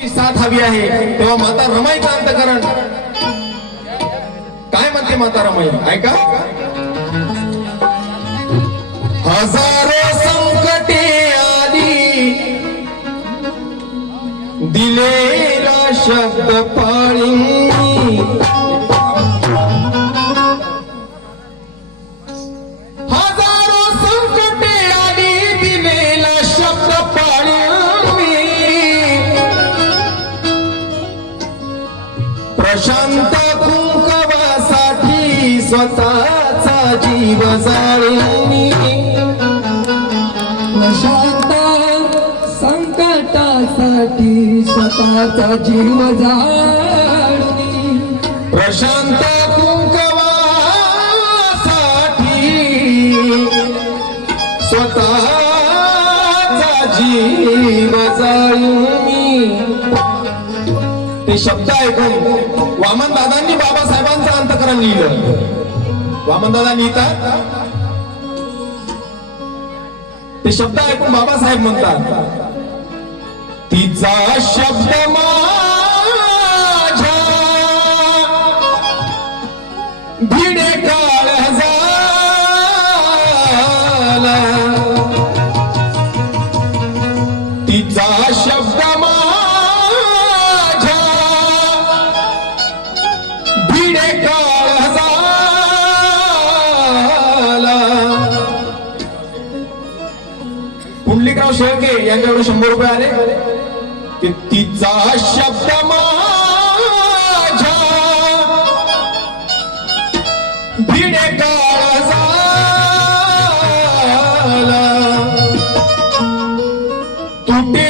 साथ हवी आहे. तेव्हा माता रमाईचं अंतकरण. काय म्हणते माता रमाई? ऐका. हजारो संकटे आली. दिलेला शब्द पाळी स्वतःचा जीव जाळी प्रशांत संकटासाठी स्वतःचा जीव जाळून. प्रशांत कुंकवासाठी स्वतःचा जीव जाळी ते शब्द ऐकून वामन दादांनी बाबासाहेबांचं अंतकरण लिहिलं वामन दादा लिहितात ते शब्द ऐकून बाबासाहेब म्हणतात तिचा शब्द माझ्या यांच्याकडे शंभर रुपये आले. ते तिचा शब्द माझ्या भिडे काळ झाला तुटे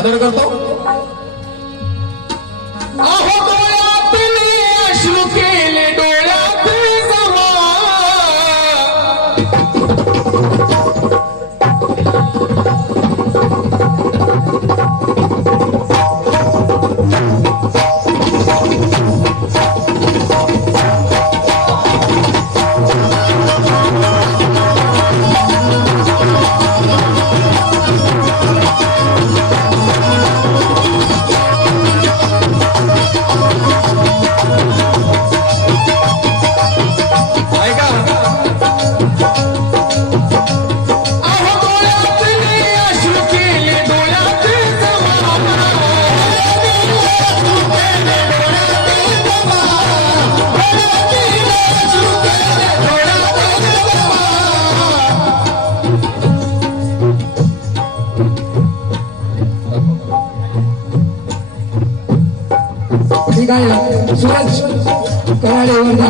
सादर करतो ठिकाणी सुरज कराडे वर्धा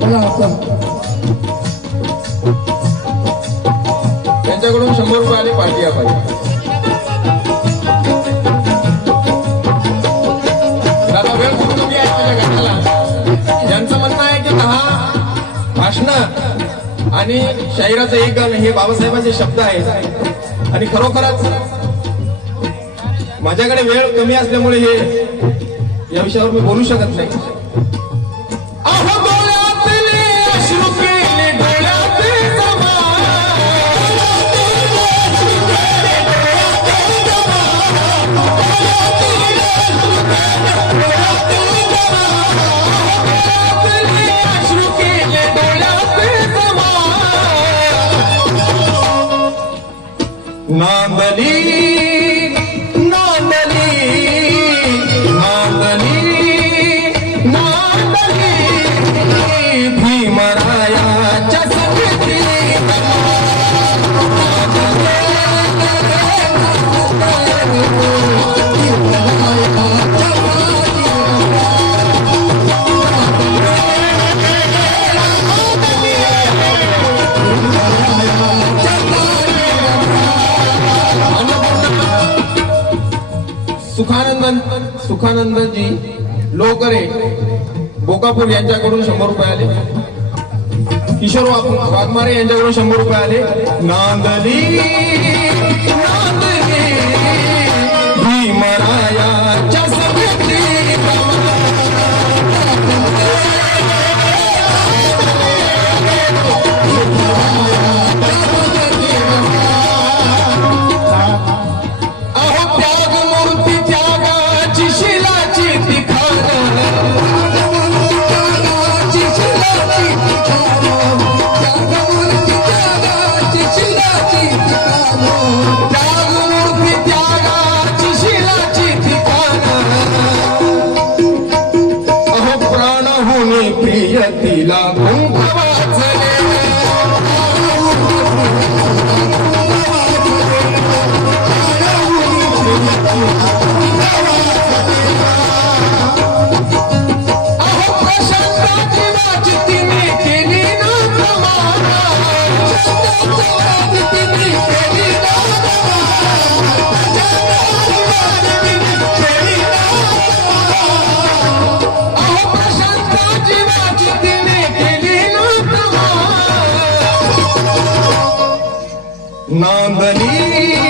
बोला आपण त्यांच्याकडून शंभर रुपये आले पार्टी आपण वेळ खूप आहे म्हणणं आहे की भाषण आणि शाहिराचं एक गाणं हे बाबासाहेबांचे शब्द आहेत. आणि खरोखरच माझ्याकडे वेळ कमी असल्यामुळे हे या विषयावर मी बोलू शकत नाही. सुखानंद सुखानंदजी लोकरे बोकापूर यांच्याकडून शंभर रुपये आले. किशोर वाघमारे यांच्याकडून शंभर रुपये आले. नांदली नांदली भीमराया तिला वाचले अहो प्रशांताची वाची तिने केली நாந்தனீ